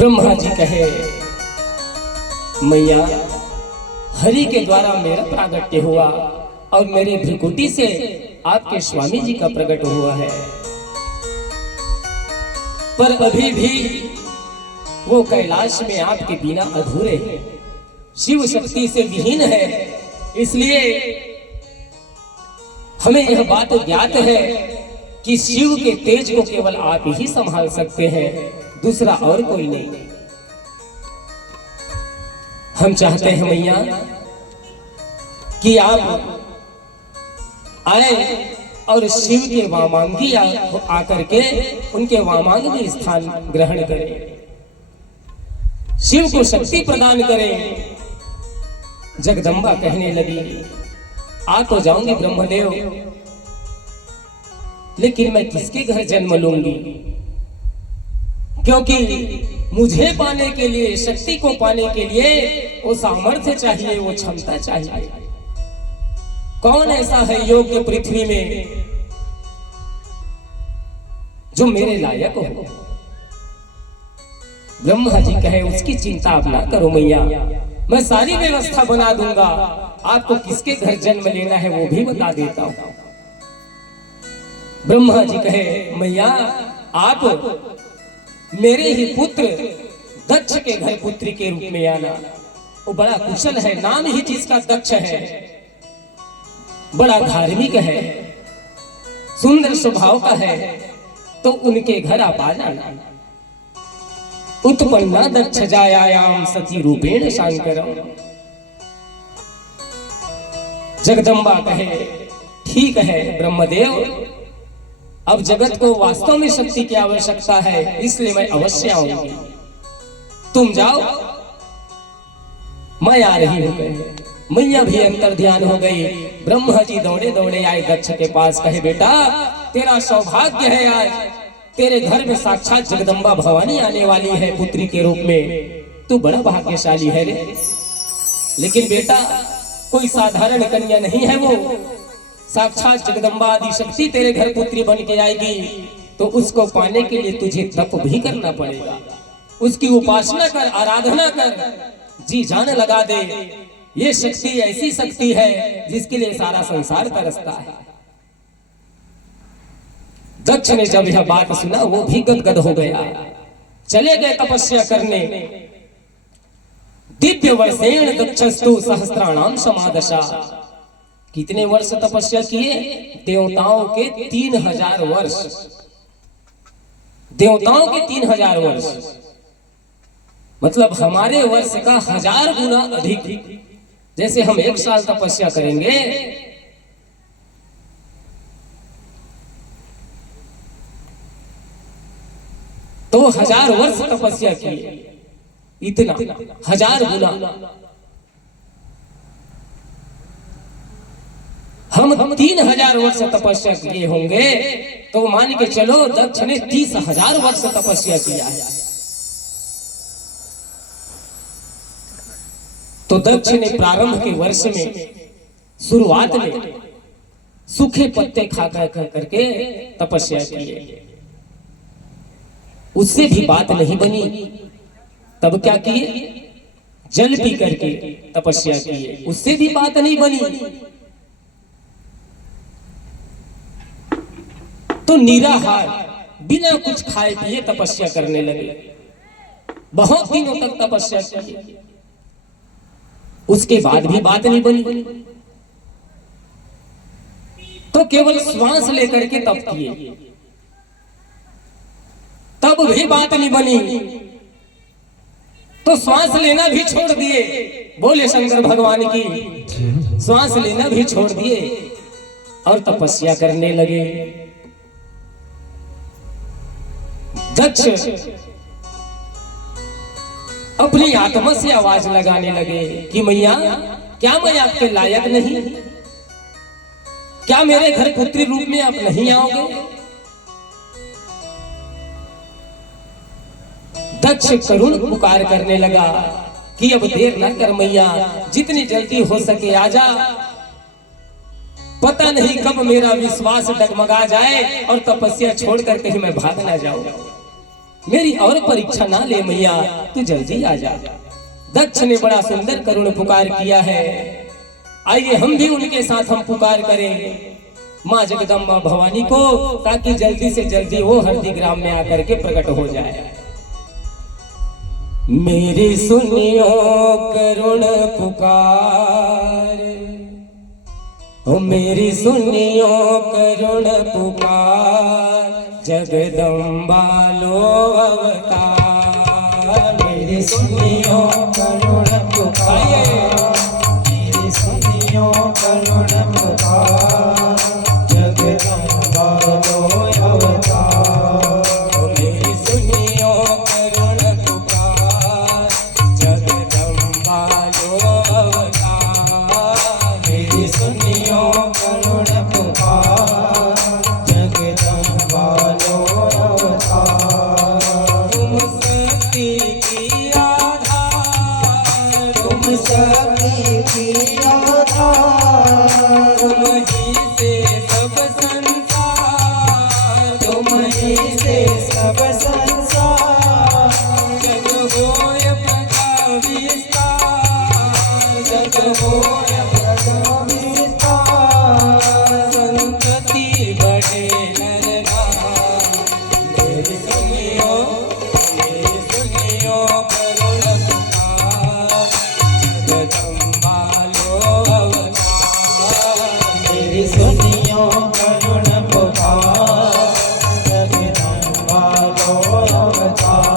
ब्रह्मा जी कहे, मैया हरि के द्वारा मेरा प्रागट्य हुआ और मेरी भृकुटी से आपके स्वामी जी का प्रकट हुआ है, पर अभी भी वो कैलाश में आपके बिना अधूरे हैं, शिव शक्ति से विहीन है। इसलिए हमें यह बात ज्ञात है कि शिव के तेज को केवल आप ही संभाल सकते हैं, दूसरा और कोई नहीं। हम चाहते हैं मैया कि आप आए और शिव के वामांगी आकर के उनके वामांगी स्थान ग्रहण करें, शिव को शक्ति प्रदान करें। जगदम्बा कहने लगी, आ तो जाऊंगी ब्रह्मदेव, लेकिन मैं किसके घर जन्म लूंगी, क्योंकि मुझे पाने के लिए, शक्ति को पाने के लिए वो सामर्थ्य चाहिए, वो क्षमता चाहिए। कौन ऐसा है योग्य पृथ्वी में जो मेरे लायक हो? ब्रह्मा जी कहे, उसकी चिंता आप ना करो मैया, मैं सारी व्यवस्था बना दूंगा। आपको किसके घर जन्म लेना है वो भी बता देता हूं। ब्रह्मा जी कहे, मैया आप मेरे ही पुत्र दक्ष के घर पुत्री के रूप में आना। वो बड़ा कुशल है, नाम ही जिसका दक्ष है, बड़ा धार्मिक है, सुंदर स्वभाव का है, तो उनके घर आप आ जाना। उत्पन्ना दक्ष जायायाम सती रूपेण शांकरम। जगदम्बा कहे, ठीक है ब्रह्मदेव, अब जगत को वास्तव में शक्ति की आवश्यकता है, इसलिए मैं अवश्य आऊंगी। तुम जाओ, मैं आ रही हूं। मैया भी अंतर ध्यान हो गई। ब्रह्मा जी दौड़े दौड़े आए दक्ष के पास, कहे, बेटा तेरा सौभाग्य है, आज तेरे घर में साक्षात जगदम्बा भवानी आने वाली है पुत्री के रूप में, तू बड़ा भाग्यशाली है रे। लेकिन बेटा कोई साधारण कन्या नहीं है, वो साक्षात जगदम्बा आदि शक्ति तेरे घर पुत्री बन के आएगी, तो उसको पाने के लिए तुझे तप भी करना पड़ेगा। उसकी उपासना कर, आराधना कर, जी जान लगा दे। ये शक्ति ऐसी शक्ति है जिसके लिए सारा संसार तरसता है। दक्ष ने जब यह बात सुना वो भी गदगद हो गया। चले गए तपस्या करने। दिव्य वर्षेण दक्षस्तु सहस्त्राणाम समादशा। कितने वर्ष तपस्या किए? देवताओं के 3000 वर्ष। देवताओं के 3000 वर्ष मतलब हमारे वर्ष का 1000 गुना अधिक। जैसे हम 1 साल तपस्या करेंगे, तो 1000 वर्ष तपस्या किए, इतना 1000 गुना। हम 3000 वर्ष तपस्या किए होंगे, तो मान के चलो दक्ष ने 30,000 वर्ष तपस्या किया है। तो दक्ष ने प्रारंभ के वर्ष में, शुरुआत में सूखे पत्ते खा करके तपस्या की। उससे भी बात नहीं बनी, तब क्या किए? जल पी करके तपस्या किए, उससे भी बात नहीं बनी, तो निराहार बिना कुछ खाए पिए तपस्या करने लगे। बहुत दिनों तक तपस्या की, उसके बाद भी बात नहीं बनी, तो केवल श्वास लेकर के तप किए, तब भी बात नहीं बनी, तो श्वास लेना भी छोड़ दिए। बोले शंकर भगवान की, श्वास लेना भी छोड़ दिए और तपस्या करने लगे। दक्ष अपनी आत्मा से आवाज लगाने लगे कि मैया, क्या मैं आपके लायक नहीं? क्या मेरे घर पुत्री रूप में आप नहीं आओगे? दक्ष करुण पुकार करने लगा कि अब देर न कर मैया, जितनी जल्दी हो सके आजा। पता नहीं कब मेरा विश्वास डगमगा जाए और तपस्या छोड़कर कहीं मैं भाग ना जाऊं। मेरी और परीक्षा ना ले मैया, तू जल्दी आ जा। दक्ष ने बड़ा सुंदर करुण पुकार किया है। आइए हम भी उनके साथ हम पुकार करें माँ जगदम्बा भवानी को, ताकि जल्दी से जल्दी वो हरदी ग्राम में आकर के प्रकट हो जाए। मेरी सुनियो करुण पुकार, ओ मेरी सुनियो करुण पुकार, जगदम्बा लो अवतार। मेरी सुनियो करुण पुकार, मेरी सुनियो करुण पुकार, जगदम्बा लो अवतार। मेरी सुनियो करुण पुकार, जगदम्बा लो अवतार। मेरी सुनियो करुण पुकार, जगदम्बा लो अवतार। तुम शक्ति की आधार, तुम शक्ति की आधार, तुम ही से सब संसार, तुम ही से सब संसार। जग होय प्रजा विस्तार, जग होय प्रजा विस्तार, संतति बढ़े नर नाम। मेरी सुनियो करुण पुकार, जगदम्बा लो अवतार। मेरी सुनियो करुण पुकार, जगदम्बा लो अवतार।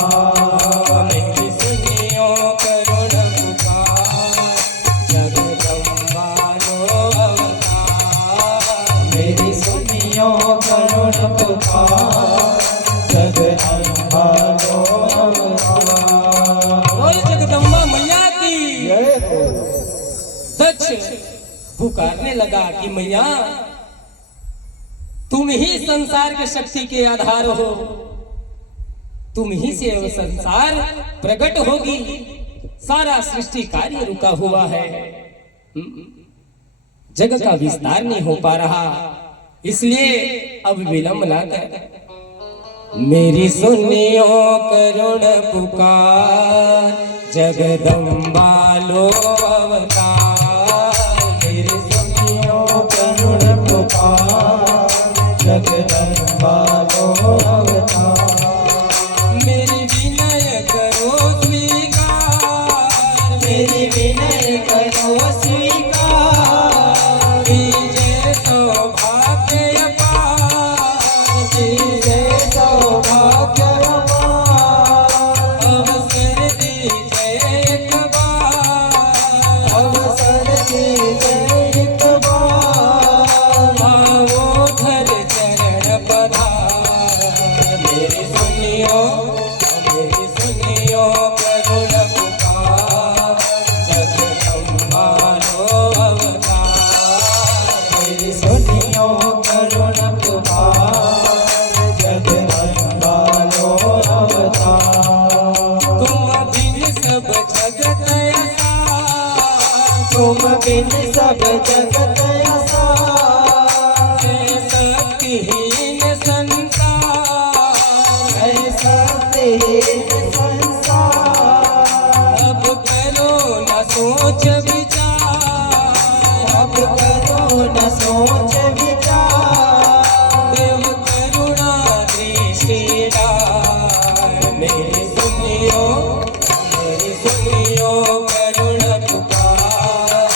मेरी सुनियो करुण पुकार, जगदम्बा लो अवतार। मेरी सुनियो करुण पुकार, जगदम्बा लो अवतार। बोल जगदम्बा मैया की। दक्ष पुकारने लगा कि मैया तुम ही संसार के शक्ति के आधार हो, तुम ही से वो संसार प्रकट होगी। सारा सृष्टि कार्य रुका हुआ है, जग का विस्तार नहीं हो पा रहा, इसलिए अब विलंब ना कर। मेरी सुनियो करुण पुकार, जगदम्बा लो अवतार। मेरी सुनियो करुण पुकार, जगदम्बा लो अवतार। मेरी विनय करो स्वीकार, मेरी विनय करो स्वीकार। कीजिए सौभाग्य अपार, कीजिए सौभाग्य अपार। अवसर दीजिए एक बार, अवसर दीजिए एक बार। आओ धर चरण पधार। मेरी सुनियो करुण पुकार, जगदम्बा लो अवतार। मेरी सुनियो करुण पुकार, जगदम्बा लो अवतार। तुम बिन सब जगत असार, तुम बिन सब जगत असार। है शक्तिहीन संसार, है शक्तिहीन संसार। अब करो न सोच विचार, अब करो न सोच विचार। देव करुणा दृष्टि डार। मेरी सुनियो करुण पुकार,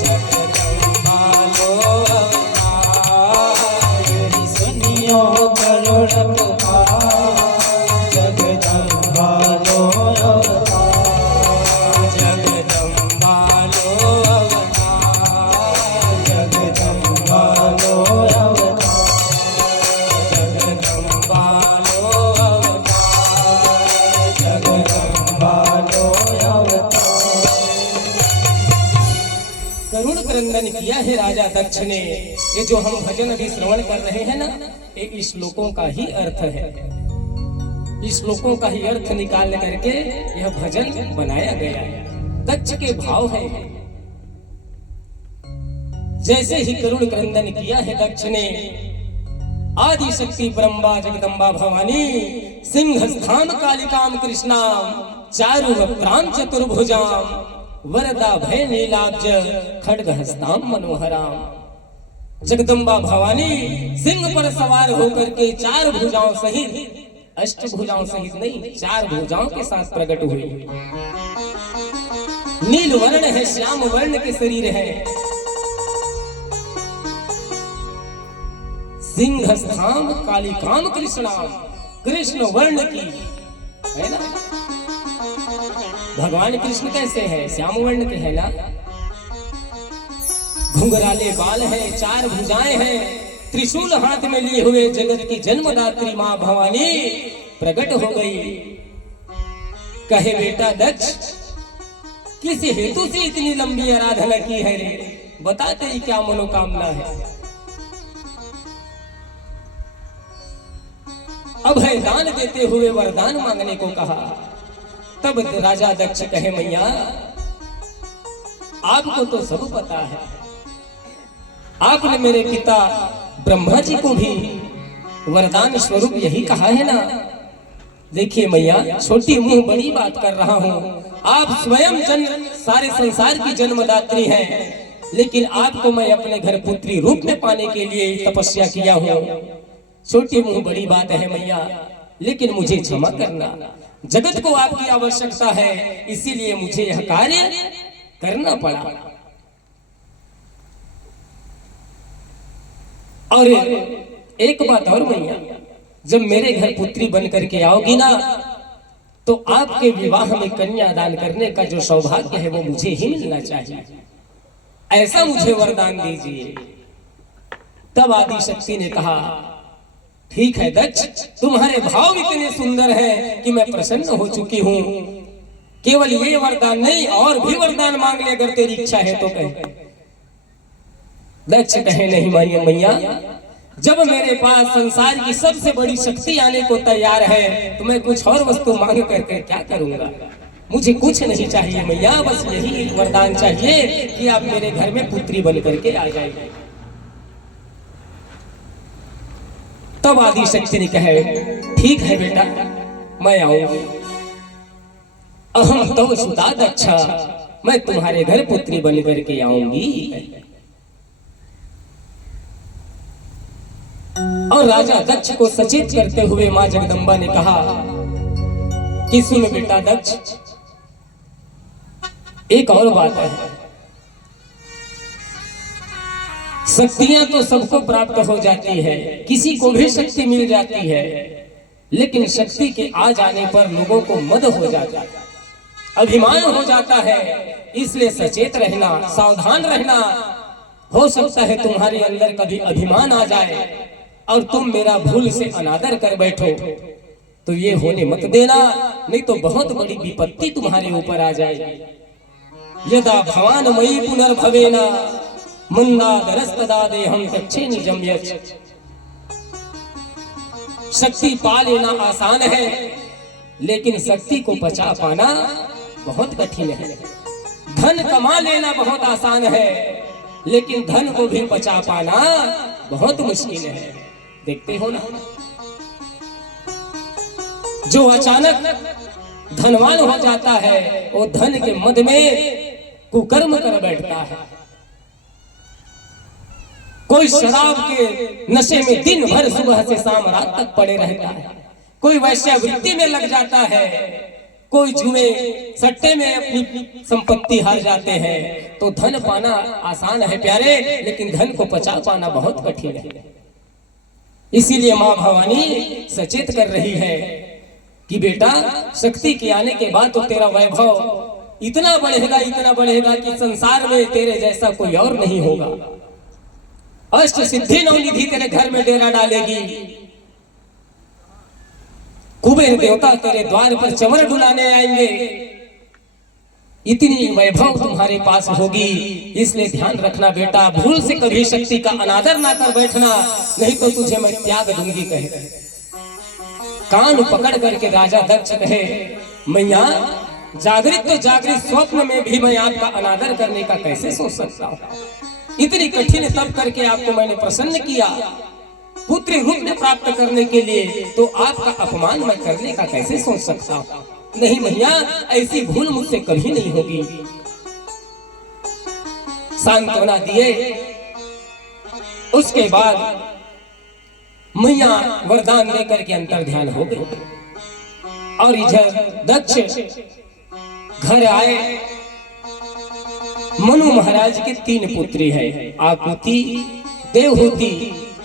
जगदम्बा लो अवतार। मेरी सुनियो करुण पुकार, जगदम्बा लो अवतार। जगदम्बा लो अवतार, जगदम्बा लो अवतार। जगदम्बा लो अवतार, जगदम्बा लो अवतार। करुण क्रंदन किया है राजा दक्ष ने। ये जो हम भजन अभी श्रवण कर रहे हैं ना, ये श्लोकों का ही अर्थ है। इस श्लोकों का ही अर्थ निकाल करके यह भजन बनाया गया है। दक्ष के भाव है। जैसे ही करुण क्रंदन किया है दक्ष ने, आदि शक्ति परम्बा जगदम्बा भवानी सिंहस्थाम कालिकाम कृष्णाम चारु वक्त्राम चतुर्भुजाम वरदा भय नीलाब्ज खड्गहस्ताम मनोहराम। जगदम्बा भवानी सिंह पर सवार होकर के चार भुजाओं सहित, अष्ट भुजाओं सहित नहीं, चार भुजाओं के साथ प्रकट हुई। नील वर्ण है, श्याम वर्ण के शरीर है, सिंहस्थाम कालिकाम कृष्णाम, कृष्ण वर्ण की है ना। भगवान कृष्ण कैसे है? श्याम वर्ण के है ना। घुंघराले बाल हैं, चार भुजाएं हैं, त्रिशूल हाथ में लिए हुए जगत की जन्मदात्री मां भवानी प्रकट हो गई। कहे बेटा दक्ष, किस हेतु से इतनी लंबी आराधना की है रे? बताते ही क्या मनोकामना है? अभय दान देते हुए वरदान मांगने को कहा। तब राजा दक्ष कहे मैया आपको तो सब पता है, आपने मेरे पिता ब्रह्मा जी को भी वरदान स्वरूप यही कहा है ना। देखिए मैया, छोटी मुंह बड़ी बात कर रहा हूं, आप स्वयं सारे संसार की जन्मदात्री हैं, लेकिन आपको मैं अपने घर पुत्री रूप में पाने के लिए तपस्या किया हूं। छोटी मुंह बड़ी बात है मैया, लेकिन मुझे क्षमा करना, जगत को आपकी आवश्यकता है, इसीलिए मुझे यह कार्य करना पड़ा। और एक बात और मैया, जब मेरे घर पुत्री बन करके आओगी ना, तो आपके विवाह में कन्यादान करने का जो सौभाग्य है वो मुझे ही मिलना चाहिए, ऐसा मुझे वरदान दीजिए। तब आदि शक्ति ने कहा ठीक है दक्ष, तुम्हारे भाव इतने सुंदर हैं कि मैं प्रसन्न हो चुकी हूं। केवल ये वरदान नहीं, और भी वरदान मांग ले अगर तेरी इच्छा है तो कहे। दक्ष कहे नहीं मैया, जब मेरे पास संसार की सबसे बड़ी शक्ति आने को तैयार है तो मैं कुछ और वस्तु मांग करके क्या करूंगा? मुझे कुछ नहीं चाहिए मैया, बस यही एक वरदान चाहिए कि आप मेरे घर में पुत्री बन करके आ जाएगी। तब आदि शक्ति ने कहे ठीक है बेटा, मैं आऊंगी। अहम तव सुता दक्ष, मैं तुम्हारे घर पुत्री बन करके आऊंगी। और राजा दक्ष को सचेत करते हुए मां जगदम्बा ने कहा कि सुन बेटा दक्ष, एक और बात है, शक्तियां तो सबको प्राप्त हो जाती है, किसी को भी शक्ति मिल जाती है, लेकिन शक्ति के आ जाने पर लोगों को मद हो जाता है, अभिमान हो जाता है। इसलिए सचेत रहना, सावधान रहना। हो सकता है तुम्हारे अंदर कभी अभिमान आ जाए और तुम मेरा भूल से अनादर कर बैठो, तो ये होने मत देना, नहीं तो बहुत बड़ी विपत्ति तुम्हारे ऊपर आ जाएगी। यदा भवान मयि पुनर्भवेना मंदादरस्तदा देहं तच्छेनि जम्यच। शक्ति पा लेना आसान है, लेकिन शक्ति को पचा पाना बहुत कठिन है। धन कमा लेना बहुत आसान है, लेकिन धन को भी पचा पाना बहुत मुश्किल है। देखते हो ना, जो अचानक धनवान हो जाता है वो धन के मद में कुकर्म कर बैठता है। कोई शराब के नशे में दिन भर सुबह से शाम रात तक पड़े रहता है, कोई वैश्यावृत्ति में लग जाता है, कोई जुए सट्टे में अपनी संपत्ति हार जाते हैं। तो धन पाना आसान है प्यारे, लेकिन धन को पचा पाना बहुत कठिन है। इसीलिए मां भवानी सचेत कर रही है कि बेटा, शक्ति के आने के बाद तो तेरा वैभव इतना बढ़ेगा, इतना बढ़ेगा कि संसार में तेरे जैसा कोई और नहीं होगा। अष्ट सिद्धि नवनिधि तेरे घर में डेरा डालेगी, कुबेर देवता तेरे द्वार पर चमर डुलाने आएंगे, इतनी वैभव तुम्हारे पास होगी। इसलिए ध्यान रखना बेटा, भूल से कभी शक्ति का अनादर ना कर बैठना, नहीं तो तुझे मैं त्याग दूंगी। कहे कान पकड़ करके राजा दक्ष कहे मैया, जागृत तो जागृत, स्वप्न में भी मैं आपका अनादर करने का कैसे सोच सकता हूँ? इतनी कठिन तप करके आपको मैंने प्रसन्न किया, पुत्री रूप में प्राप्त करने के लिए, तो आपका अपमान मैं करने का कैसे सोच सकता हूं? नहीं मैया, ऐसी भूल मुझसे कभी नहीं होगी। सांत्वना दिए। उसके बाद मैया वरदान लेकर के अंतर ध्यान हो गए और इधर दक्ष घर आए। मनु महाराज के 3 पुत्री है, आकुति, देवहूति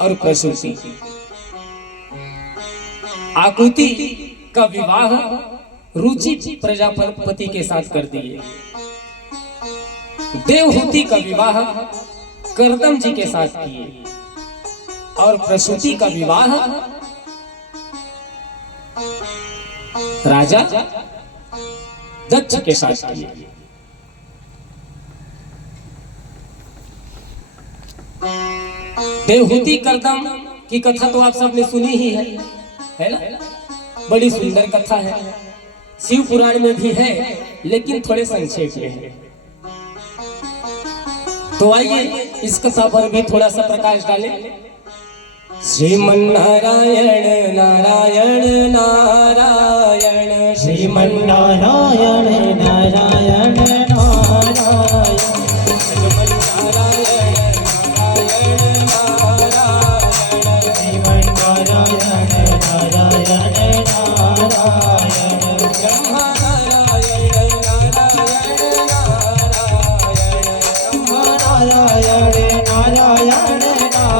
और प्रसूति। आकुति का विवाह रुचि प्रजापति के साथ कर दिए। देवहूति का विवाह करदम जी के साथ किए और प्रसूति का विवाह राजा दक्ष के साथ किए। देवहूति करदम की कथा तो आप सबने सुनी ही है ना? बड़ी सुंदर कथा है, शिव पुराण में भी है, लेकिन थोड़े संक्षेप में है। तो आइए इस कथा पर भी थोड़ा सा प्रकाश डालें। श्रीमन नारायण नारायण नारायण, श्रीमन नारायण नारायण नारायण, श्रीमन नारायण नारायण नारायण, श्रीमन नारायण नारायण नारायण, ब्रह्मा नारायण नारायण नारायण, ब्रह्मा नारायण नारायण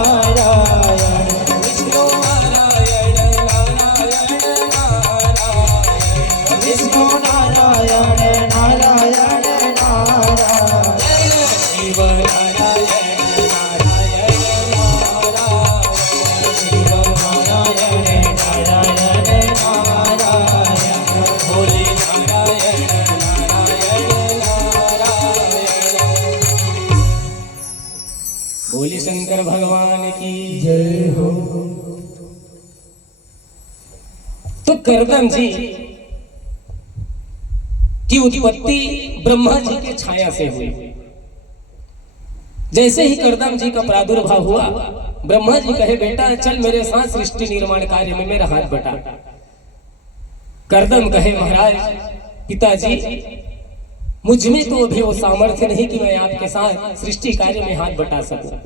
नारायण, विष्णु नारायण नारायण नारायण, विष्णु नारायण नारायण नारायण, शिव नारायण नारायण नारायण, शिव नारायण नारायण नारायण, भोले नारायण नारायण नारायण। भोले शंकर भगवान की जय हो। तो करदम जी की उत्पत्ति ब्रह्मा जी की छाया से हुई। जैसे ही करदम जी का प्रादुर्भाव हुआ, ब्रह्मा जी कहे बेटा चल मेरे साथ सृष्टि निर्माण कार्य में मेरा हाथ बटा। करदम कहे महाराज पिताजी, मुझ में तो अभी वो सामर्थ्य नहीं कि मैं आपके साथ सृष्टि कार्य में हाथ बटा सकूं।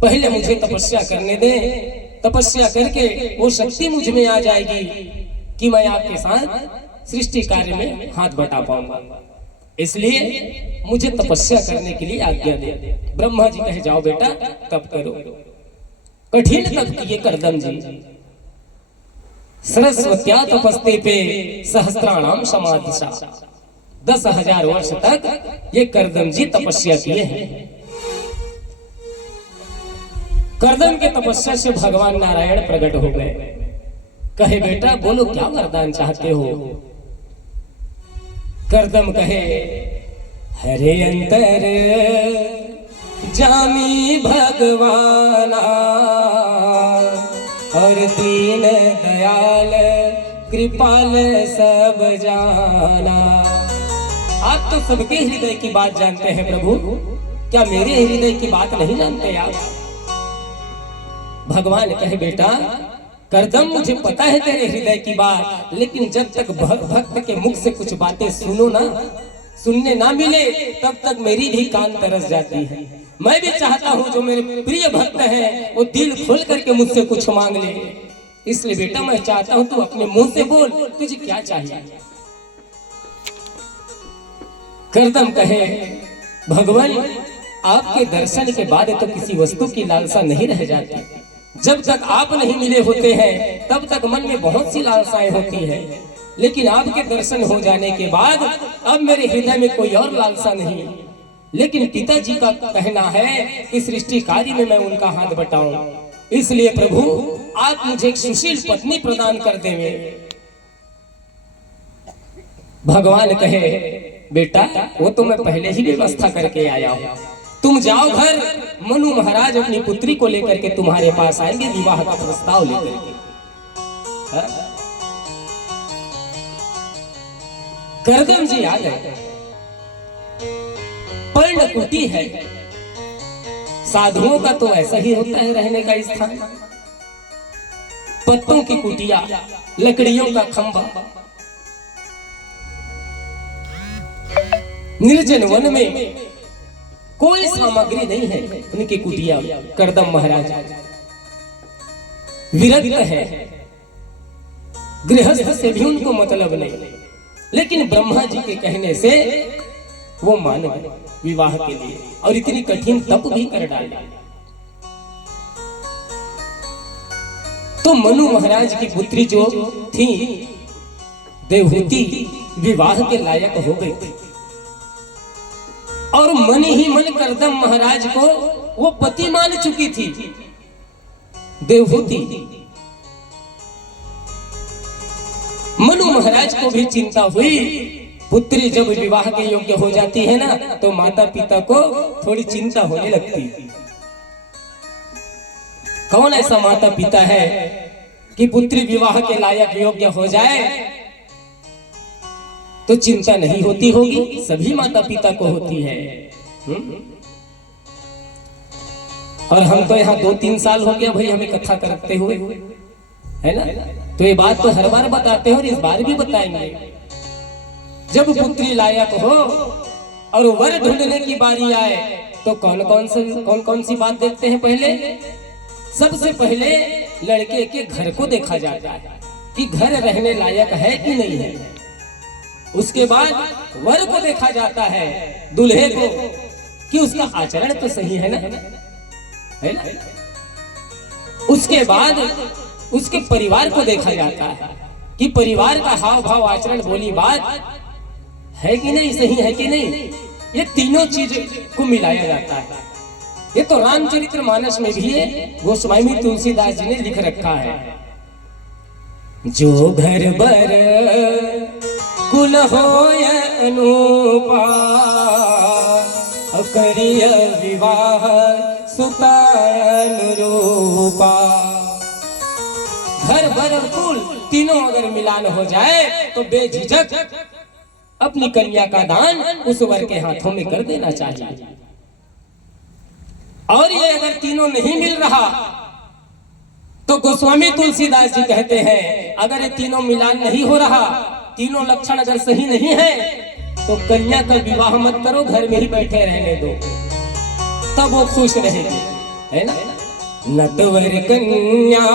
पहले मुझे तपस्या करने दें, तपस्या करके वो शक्ति मुझ में आ जाएगी कि मैं आपके साथ सृष्टि कार्य में हाथ बटा पाऊंगा। इसलिए मुझे तपस्या करने के लिए आज्ञा दे। ब्रह्मा जी कहे जाओ बेटा तप करो। कठिन तप किए करदम जी। सरस्वत्या तपस्ते पे सहस्त्राणाम समाधिशा, 10,000 वर्ष तक ये करदम जी तपस्या किए हैं। करदम के तपस्या से भगवान नारायण प्रकट हो गए। कहे बेटा बोलो क्या वरदान चाहते हो? करदम कहे हरे अंतर जामी भगवाना और दीन दयाल कृपाल सब जाना। आप तो सबके हृदय की बात जानते हैं प्रभु, क्या मेरे हृदय की बात नहीं जानते आप? भगवान कहे बेटा करदम मुझे पता है तेरे हृदय की बात, लेकिन जब तक भक्त के मुख से कुछ बातें सुनने ना मिले तब तक मेरी भी कान तरस जाती है। मैं भी चाहता हूँ जो मेरे प्रिय भक्त हैं वो दिल खोल करके मुझसे कुछ मांग ले। इसलिए बेटा मैं चाहता हूँ तू अपने मुंह से बोल तुझे क्या चाहिए। करदम कहे भगवान आपके दर्शन के बाद तो किसी वस्तु की लालसा नहीं रह जाती। जब तक आप नहीं मिले होते हैं तब तक मन में बहुत सी लालसाएं होती हैं, लेकिन आपके दर्शन हो जाने के बाद अब मेरे हृदय में कोई और लालसा नहीं। लेकिन पिताजी का कहना है कि सृष्टि कार्य में मैं उनका हाथ बटाऊं, इसलिए प्रभु आप मुझे एक सुशील पत्नी प्रदान कर देंगे। भगवान कहे बेटा वो तो मैं पहले ही व्यवस्था करके आया हूं, तुम जाओ घर, मनु महाराज अपनी पुत्री को लेकर के तुम्हारे पास आएंगे विवाह का प्रस्ताव लेकर के। करदम जी आ गए। पर्णकुटी है, साधुओं का तो ऐसा ही होता है रहने का स्थान। पत्तों की कुटिया, लकड़ियों का खंभा, निर्जन वन में कोई सामग्री नहीं है। उनकी कुटिया करदम महाराज विरक्त है, गृहस्थ से भी उनको मतलब नहीं, लेकिन ब्रह्मा जी के कहने से वो मान गए विवाह के लिए और इतनी कठिन तप भी कर डाला। तो मनु महाराज की पुत्री जो थी देवहूति विवाह के लायक हो गई थी और मन ही मन करदम महाराज को वो पति मान चुकी थी देवहूति। मनु महाराज को भी चिंता हुई, पुत्री जब विवाह के योग्य हो जाती है ना तो माता पिता को थोड़ी चिंता होने लगती। कौन ऐसा माता पिता है कि पुत्री विवाह के लायक योग्य हो जाए तो चिंता नहीं होती होगी? सभी माता पिता को होती है। और हम तो यहाँ 2-3 साल हो गया भाई हमें कथा करते हुए, है ना? तो ये बात तो हर बार बताते हो और इस बार भी बताएंगे। जब पुत्री लायक हो और वर ढूंढने की बारी आए तो कौन कौन सी बात देखते हैं? पहले सबसे पहले लड़के के घर को देखा जाता है कि घर रहने लायक है कि नहीं है। उसके बाद वर को देखा जाता है, दूल्हे को, कि उसका आचरण तो सही है ना, है ना? उसके बाद उसके परिवार को देखा जाता है कि परिवार का हाव भाव आचरण बोली बात है कि नहीं, सही है कि नहीं। ये तीनों चीज को मिलाया जाता है। ये तो रामचरितमानस में भी है, गोस्वामी तुलसीदास जी ने लिख रखा है। जो घर बर कुल होय अनुपा करिय विवाह सुतानुरूपा। घर बर कुल तीनों अगर मिलान हो जाए तो बेझिझक अपनी कन्या का दान उस वर के हाथों में कर देना चाहिए। और ये अगर तीनों नहीं मिल रहा तो गोस्वामी तुलसीदास जी कहते हैं अगर ये तीनों मिलान नहीं हो रहा, तीनों लक्षण अगर सही नहीं है तो कन्या का विवाह मत करो, घर में ही बैठे रहने दो, तब वो खुश रहेगी, है ना? नटवर कन्या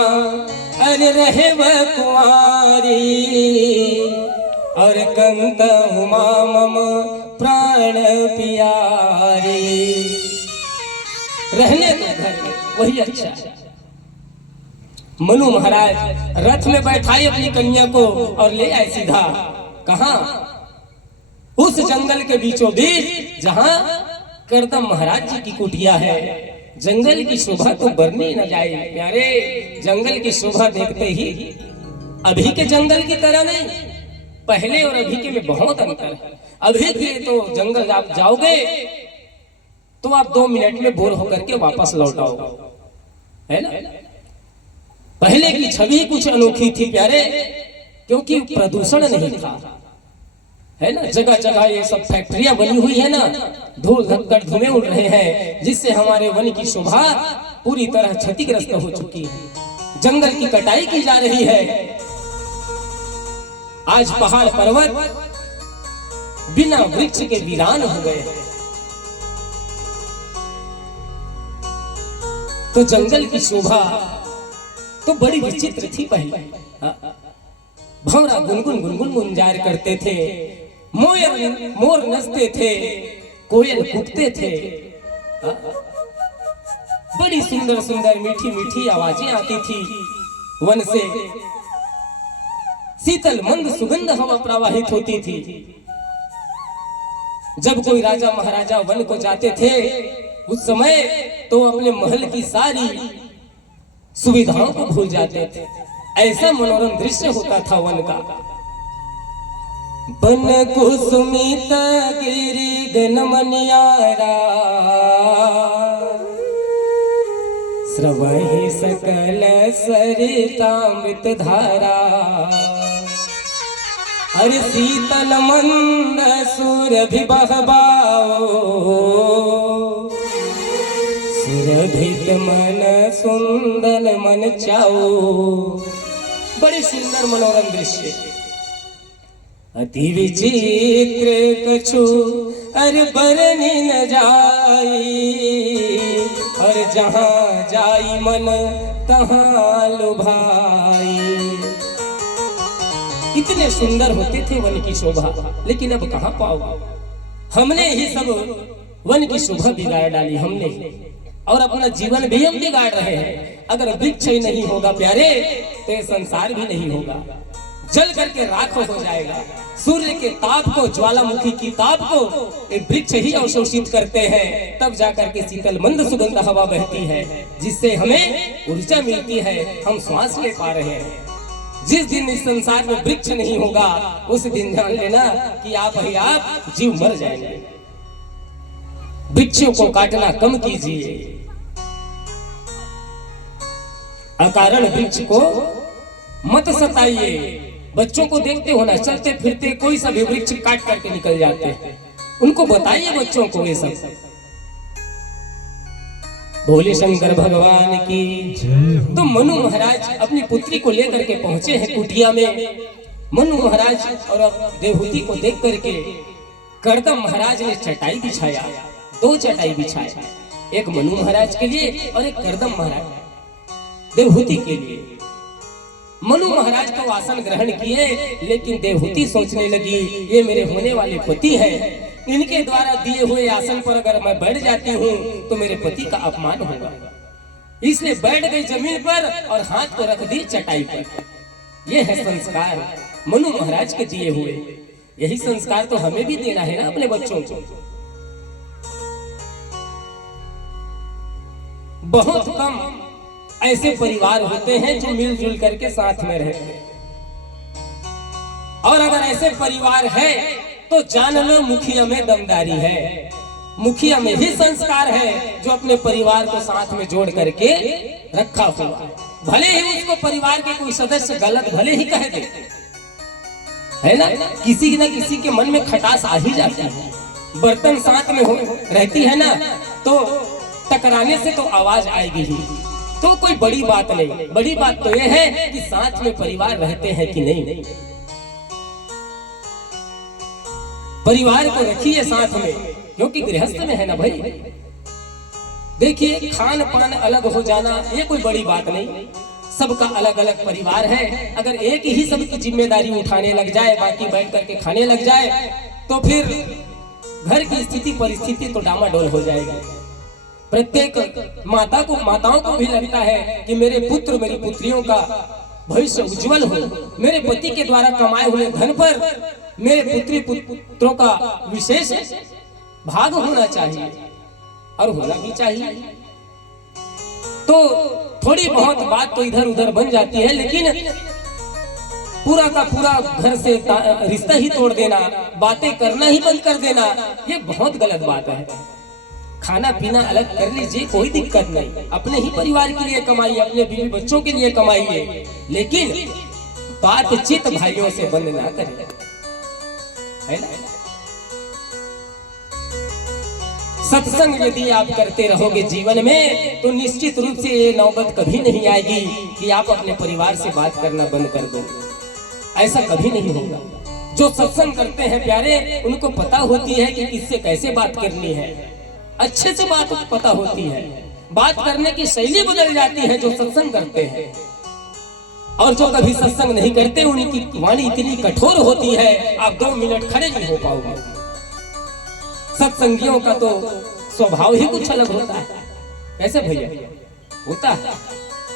अरे रहे वह कुंवारी और कंत उमा मम प्राण प्यारी। रहने दो घर में, वही अच्छा है। मनु महाराज रथ में बैठाई अपनी कन्या को और ले आए सीधा कहां? उस जंगल के बीचों बीच जहां करदम महाराज जी की कुटिया है। जंगल की शोभा तो बरनी न जाए प्यारे। जंगल की शोभा देखते ही अभी के जंगल की तरह नहीं, पहले और अभी के में बहुत अंतर है। अभी के तो जंगल आप जाओगे तो आप 2 मिनट में बोर होकर के वापस लौट आओगे, है ना? पहले की छवि कुछ अनोखी थी प्यारे, क्योंकि प्रदूषण नहीं था, है ना? जगह जगह ये सब फैक्ट्रियां बनी हुई है ना, धूल धक्कड़ धुएं उड़ रहे हैं, जिससे हमारे वन की शोभा पूरी तरह क्षतिग्रस्त हो चुकी है। जंगल की कटाई की जा रही है। आज पहाड़ पर्वत बिना वृक्ष के वीरान हो गए। तो जंगल की शोभा तो बड़ी विचित्र थी पहले। भंवरा गुनगुन गुनगुन गुंजार करते थे, मोर नचते थे, कोयल कूकते थे, बड़ी सुंदर सुंदर मीठी मीठी आवाजें आती थी वन से। शीतल मंद सुगंध हवा प्रवाहित होती थी। जब कोई राजा महाराजा वन को जाते थे उस समय तो अपने महल की सारी सुविधाओं को भूल जाते थे। ऐसा मनोरम दृश्य होता था वन का। बन कुसुमित गिरि गनमनियारा स्रवहि सकल सरितामृत धारा। अरे शीतल मंद सुरभि बहबाओ सुरभित मन सुंदर मन चाओ। बड़ी सुंदर मनोरम दृश्य। अति विचित्र कछु अर बरनी न जाई, और जहाँ जाई मन तहाँ लुभाई। इतने सुंदर होते थे वन की शोभा, लेकिन अब कहाँ पाओ। हमने ही सब वन की शोभा बिगाड़ डाली हमने, और अपना जीवन भी हम बिगाड़ रहे हैं। अगर वृक्ष ही नहीं होगा प्यारे तो ये संसार भी नहीं होगा, जल करके राख हो जाएगा। सूर्य के ताप को, ज्वालामुखी की ताप को एक वृक्ष ही अवशोषित करते हैं, तब जाकर के शीतल मंद सुगंध हवा बहती है, जिससे हमें ऊर्जा मिलती है, हम श्वास ले पा रहे हैं। जिस दिन इस संसार में वृक्ष नहीं होगा उस दिन जान लेना कि आप ही आप जीव मर जाएंगे। वृक्षों को काटना कम कीजिए, अकारण वृक्ष को मत सताइए। बच्चों को देखते हो ना, चलते फिरते कोई सा भी वृक्ष काट करके निकल जाते हैं, उनको बताइए बच्चों को ये सब। भोले शंकर भगवान की। तो मनु महाराज अपनी पुत्री को लेकर के पहुंचे हैं कुटिया में। मनु महाराज और देवहूति को देख करके कर्दम महाराज ने चटाई बिछाया, 2 चटाई बिछाए, एक मनु महाराज के लिए और एक कर्दम महाराज देवहूति के लिए। मनु महाराज तो आसन ग्रहण किए, लेकिन देवहूति सोचने लगी ये मेरे होने वाले पति हैं, इनके द्वारा दिए हुए आसन पर अगर मैं बैठ जाती हूँ तो मेरे पति का अपमान होगा। इसलिए बैठ गई जमीन पर और हाथ को रख दी चटाई पर। ये है संस्कार मनु महाराज के दिए हुए। यही संस्कार तो हमें भी देना है ना अपने बच्चों को। बहुत कम ऐसे परिवार होते हैं जो मिलजुल करके साथ में रहते हैं, और अगर ऐसे परिवार है तो जान लो मुखिया में दमदारी है। मुखिया में ही संस्कार है जो अपने परिवार को साथ में जोड़ करके रखा हुआ। भले ही उसको परिवार के कोई सदस्य गलत भले ही कह दे, है ना, किसी न किसी के मन में खटास आ ही जाती है। बर्तन साथ में हो रहती है ना, तो टकराने से तो आवाज आएगी ही, तो कोई बड़ी बात नहीं। बड़ी बात तो यह है कि साथ में परिवार रहते हैं कि नहीं। परिवार को रखिए साथ में, क्योंकि गृहस्थ में है ना भाई। देखिए खान पान अलग हो जाना ये कोई बड़ी बात नहीं, सबका अलग अलग परिवार है। अगर एक ही सबकी जिम्मेदारी उठाने लग जाए, बाकी बैठ करके खाने लग जाए, तो फिर घर की स्थिति परिस्थिति तो डामाडोल हो जाएगी। प्रत्येक माताओं को भी लगता है कि मेरे पुत्र मेरी पुत्रियों का भविष्य उज्जवल हो, मेरे पति के द्वारा कमाए हुए धन पर मेरे पुत्री पुत्रों का विशेष भाग होना चाहिए, और होना भी चाहिए। तो थोड़ी बहुत बात तो इधर उधर बन जाती है, लेकिन पूरा का पूरा घर से रिश्ता ही तोड़ देना, बातें करना ही बंद कर देना, ये बहुत गलत बात है। खाना पीना अलग कर लीजिए, कोई दिक्कत नहीं, अपने ही परिवार के लिए कमाइए, अपने बीवी बच्चों के लिए कमाइए, लेकिन बातचीत भाइयों से बंद ना करें, है ना। सत्संग यदि आप करते रहोगे जीवन में, तो निश्चित रूप से ये नौबत कभी नहीं आएगी कि आप अपने परिवार से बात करना बंद कर दो। ऐसा कभी नहीं होगा। जो सत्संग करते हैं प्यारे, उनको पता होती है कि किससे कैसे बात करनी है, अच्छे से बात पता होती है। बात करने की शैली बदल जाती है जो सत्संग करते हैं, और जो कभी सत्संग नहीं करते उनकी वाणी इतनी कठोर होती है, आप 2 मिनट खड़े नहीं हो पाओगे। सत्संगियों का तो स्वभाव ही कुछ अलग होता है, कैसे भैया होता है।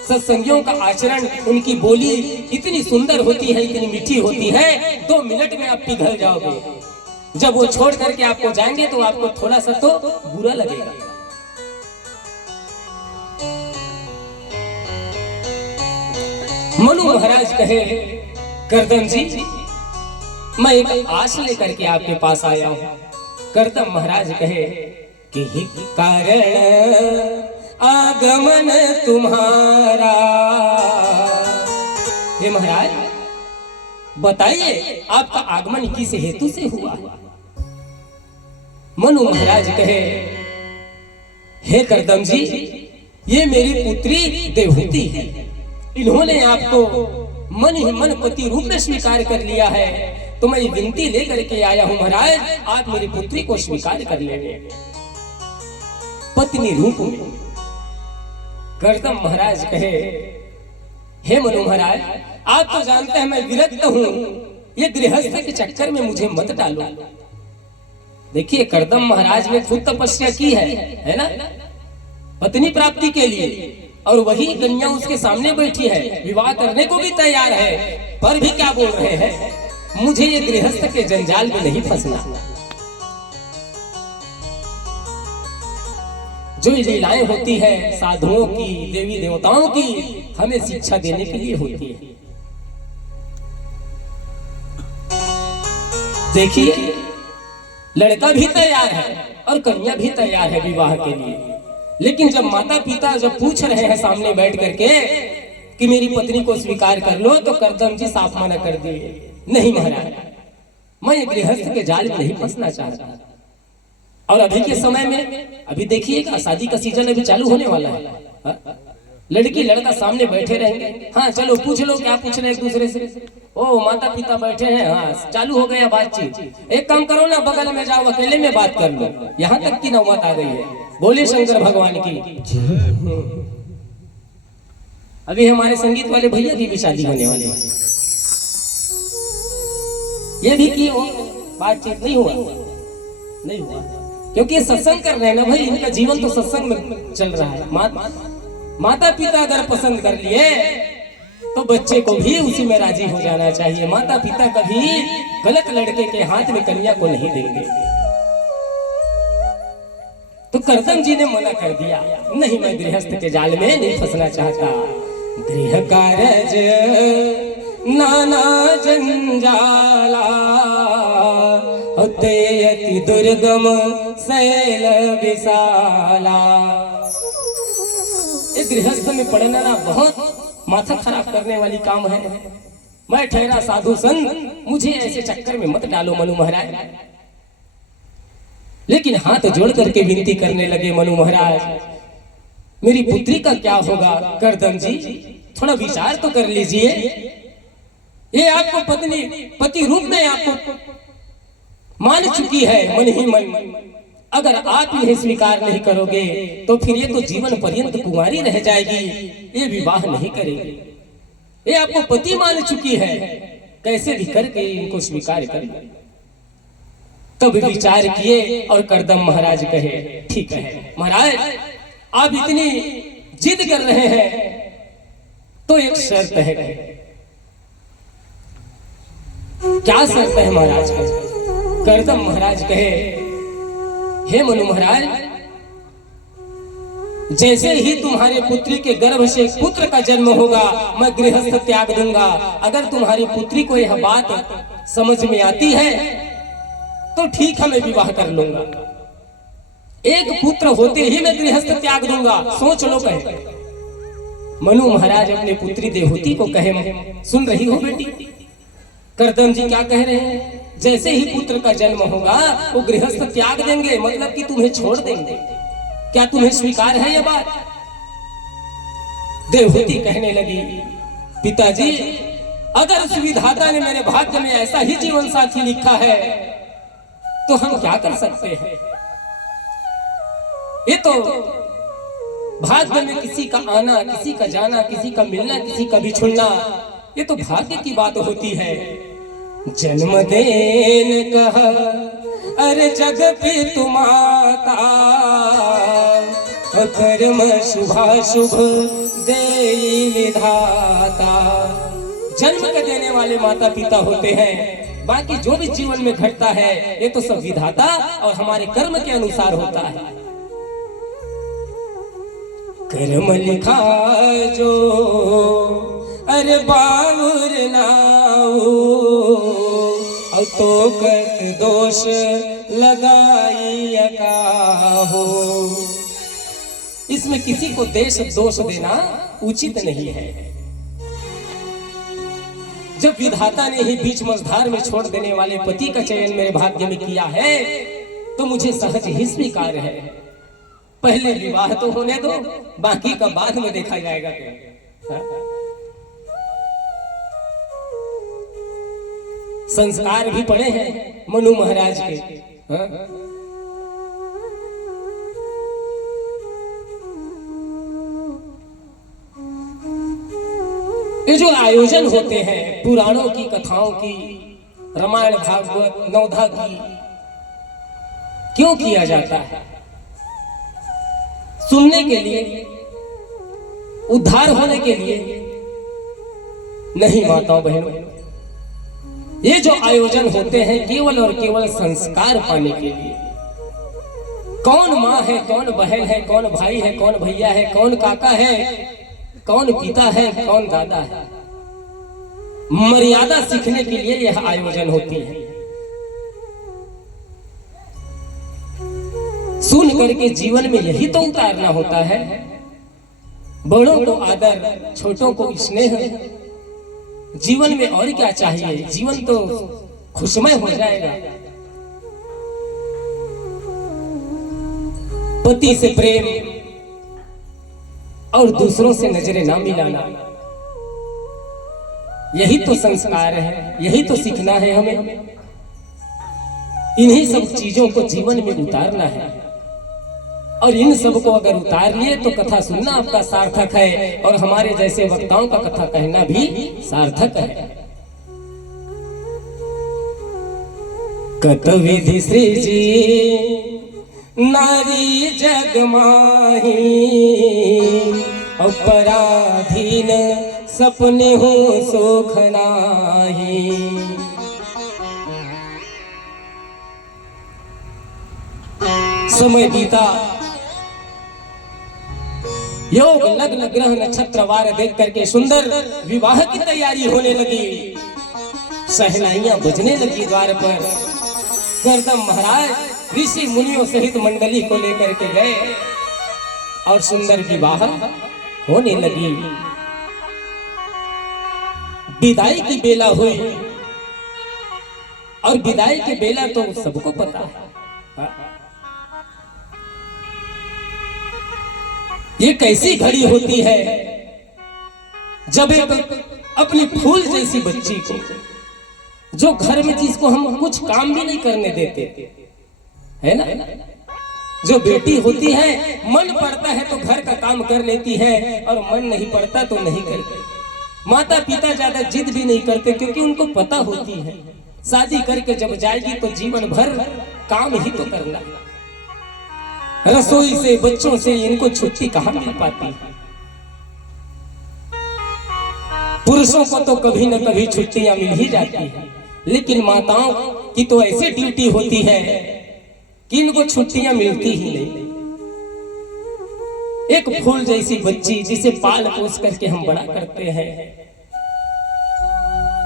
सत्संगियों का आचरण, उनकी बोली इतनी सुंदर होती है, इतनी मीठी होती है, 2 मिनट में आप पिघल जाओगे। जब वो छोड़ करके आपको जाएंगे तो आपको थोड़ा सा तो बुरा लगेगा। मनु महाराज कहे, कर्दम जी मैं एक आश लेकर के आपके पास आया हूं। कर्दम महाराज कहे कि ही कारण आगमन तुम्हारा। हे महाराज बताइए आपका आगमन किस हेतु से हुआ है। मनु महाराज कहे, हे कर्दम जी ये मेरी पुत्री देवहूति है, इन्होंने आपको मन ही मन पति रूप में स्वीकार कर लिया है, तो मैं ये विनती लेकर के आया हूं महाराज, आप मेरी पुत्री को स्वीकार कर लेंगे पत्नी रूप में। कर्दम महाराज कहे, हे मनु महाराज, आप तो जानते हैं मैं विरक्त हूं, ये गृहस्थ के चक्कर में मुझे मत डालो। देखिए कर्दम महाराज ने खुद तपस्या की है ना, पत्नी प्राप्ति के लिए, और वही कन्या उसके सामने बैठी है, विवाह करने को भी तैयार है, पर भी क्या बोल रहे हैं, मुझे ये गृहस्थ के जंजाल में नहीं फंसना। जो लीलाएं होती है साधुओं की, देवी देवताओं की, हमें शिक्षा देने के लिए होती है। देखिए लड़का भी तैयार है और कन्या भी तैयार है विवाह के लिए, लेकिन जब माता पिता जब पूछ रहे हैं सामने बैठ करके कि मेरी पत्नी को स्वीकार कर लो, तो कर्दम जी साफ मना कर दिए, नहीं महाराज, मैं ये गृहस्थ के जाल में नहीं फंसना चाहता। और अभी के समय में अभी देखिएगा शादी का सीजन अभी चालू होने वाला है, हा? लड़की लड़का सामने बैठे रहेंगे, हाँ चलो पूछ लो क्या पूछ रहे एक दूसरे से, ओ माता पिता बैठे हैं, हाँ चालू हो गया बातचीत, एक काम करो ना बगल में जाओ अकेले में बात कर लो, यहाँ तक की नौबत आ गई है। बोले शंकर भगवान की। अभी हमारे संगीत वाले भैया की भी शादी होने वाली है, ये भी की हो बातचीत नहीं हुआ, नहीं हुआ, क्योंकि सत्संग कर रहे हैं ना भाई, इनका जीवन तो सत्संग में चल रहा है। माता पिता अगर पसंद कर लिए तो बच्चे को भी उसी में राजी हो जाना चाहिए। माता पिता कभी गलत लड़के के हाथ में कन्या को नहीं देंगे। तो कर्दम जी ने मना कर दिया, नहीं मैं गृहस्थ के जाल में नहीं फंसना चाहता। गृह कारज नाना जंजाला होते अति दुर्गम शैल विशाला। गृहस्थ में पड़ना ना बहुत माथा खराब करने वाली काम है। मैं ठहरा साधु संत, मुझे ऐसे चक्कर में मत डालो मनु महाराज। लेकिन हाथ जोड़ करके विनती करने लगे मनु महाराज, मेरी पुत्री का क्या होगा? कर्दम जी थोड़ा विचार तो कर लीजिए। ये आपको पत्नी पति रूप में आपको मान चुकी है मन ही मन। अगर आप इन्हें स्वीकार नहीं करोगे तो फिर ये तो जीवन पर्यंत कुंवारी रह जाएगी, ये विवाह नहीं करेगी। ये आपको पति मान चुकी है, कैसे भी करके इनको स्वीकार कर। तब विचार किए और कर्दम महाराज कहे, ठीक है महाराज, आप इतनी जिद कर रहे हैं तो एक शर्त है। क्या शर्त है महाराज? कर्दम महाराज कहे, हे मनु महाराज, जैसे ही तुम्हारे पुत्री के गर्भ से एक पुत्र का जन्म होगा, मैं गृहस्थ त्याग दूंगा। अगर तुम्हारी पुत्री को यह बात समझ में आती है तो ठीक है, मैं विवाह कर लूंगा। एक पुत्र होते ही मैं गृहस्थ त्याग दूंगा, सोच लो। कहे मनु महाराज अपने पुत्री देवहूति को कहे, सुन रही हो बेटी? कर्दम जी क्या कह रहे हैं? जैसे ही पुत्र का जन्म होगा वो गृहस्थ त्याग देंगे, मतलब कि तुम्हें छोड़ देंगे। क्या तुम्हें स्वीकार है यह बात? देवहूति कहने लगी, पिताजी, अगर उस विधाता ने मेरे भाग्य में ऐसा ही जीवन साथी लिखा है तो हम क्या कर सकते हैं? ये तो भाग्य में किसी का आना, किसी का जाना, किसी का मिलना, किसी का बिछुड़ना, ये तो भाग्य की बात होती है। जन्म देन कह अरे जग पितु माता, कर्म शुभाशुभ देई विधाता। जन्म के देने वाले माता पिता होते हैं, बाकी जो भी जीवन में घटता है ये तो सब विधाता और हमारे कर्म के अनुसार होता है। कर्म लिखा जो अरे बाबुर नाऊ, तो कर दोष लगाई हो। इसमें किसी को दोष देना उचित नहीं है। जब विधाता ने ही बीच मझधार में छोड़ देने वाले पति का चयन मेरे भाग्य में किया है तो मुझे सहज ही स्वीकार है। पहले विवाह तो होने दो, बाकी का बाद में देखा जाएगा। संस्कार भी पड़े हैं मनु महाराज के। हाँ? ये जो आयोजन होते हैं पुराणों की कथाओं की, रामायण भागवत नवधा की, क्यों किया जाता है? सुनने के लिए, उद्धार होने के लिए नहीं माताओं बहनों। ये जो आयोजन होते हैं केवल और केवल संस्कार पाने के लिए। कौन माँ है, कौन बहन है, कौन भाई है, कौन भैया है, कौन काका है, कौन पिता है, कौन दादा है, मर्यादा सीखने के लिए यह आयोजन होती है। सुन करके जीवन में यही तो उतारना होता है। बड़ों को आदर, छोटों को स्नेह। जीवन में और क्या चाहिए? जीवन तो खुशमय हो जाएगा। पति से प्रेम और दूसरों से नजरें ना मिलाना, यही तो संस्कार है, यही तो सीखना है हमें। इन्हीं सब चीजों को जीवन में उतारना है और इन सब को अगर उतार लिए तो कथा सुनना आपका सार्थक है और हमारे जैसे वक्ताओं का कथा कहना भी सार्थक है। कत विधि सृजी नारी जग माही, अपराधीन सपने हो सुख नाही। समय बीता, योग लग्न ग्रह नक्षत्र वार देख करके सुंदर विवाह की तैयारी होने लगी। सहनाइयां बजने लगी द्वार पर। गर्दम महाराज ऋषि मुनियों सहित मंडली को लेकर के गए और सुंदर विवाह होने लगी। विदाई की बेला हुई और विदाई की बेला तो सबको पता है। ये कैसी घड़ी होती है जब एक अपनी फूल जैसी बच्ची को, जो घर में जिसको हम कुछ काम भी नहीं करने देते, है ना, जो बेटी होती है मन पड़ता है तो घर का काम कर लेती है और मन नहीं पड़ता तो नहीं करती। माता पिता ज्यादा जिद भी नहीं करते क्योंकि उनको पता होती है शादी करके जब जाएगी तो जीवन भर काम ही तो करना है। रसोई से, बच्चों से इनको छुट्टी कहाँ मिल पाती है। पुरुषों को तो कभी न कभी छुट्टियां मिल ही जाती है, लेकिन माताओं की तो ऐसी ड्यूटी होती है कि इनको छुट्टियां मिलती ही नहीं। एक फूल जैसी बच्ची जिसे पाल पोस करके हम बड़ा करते हैं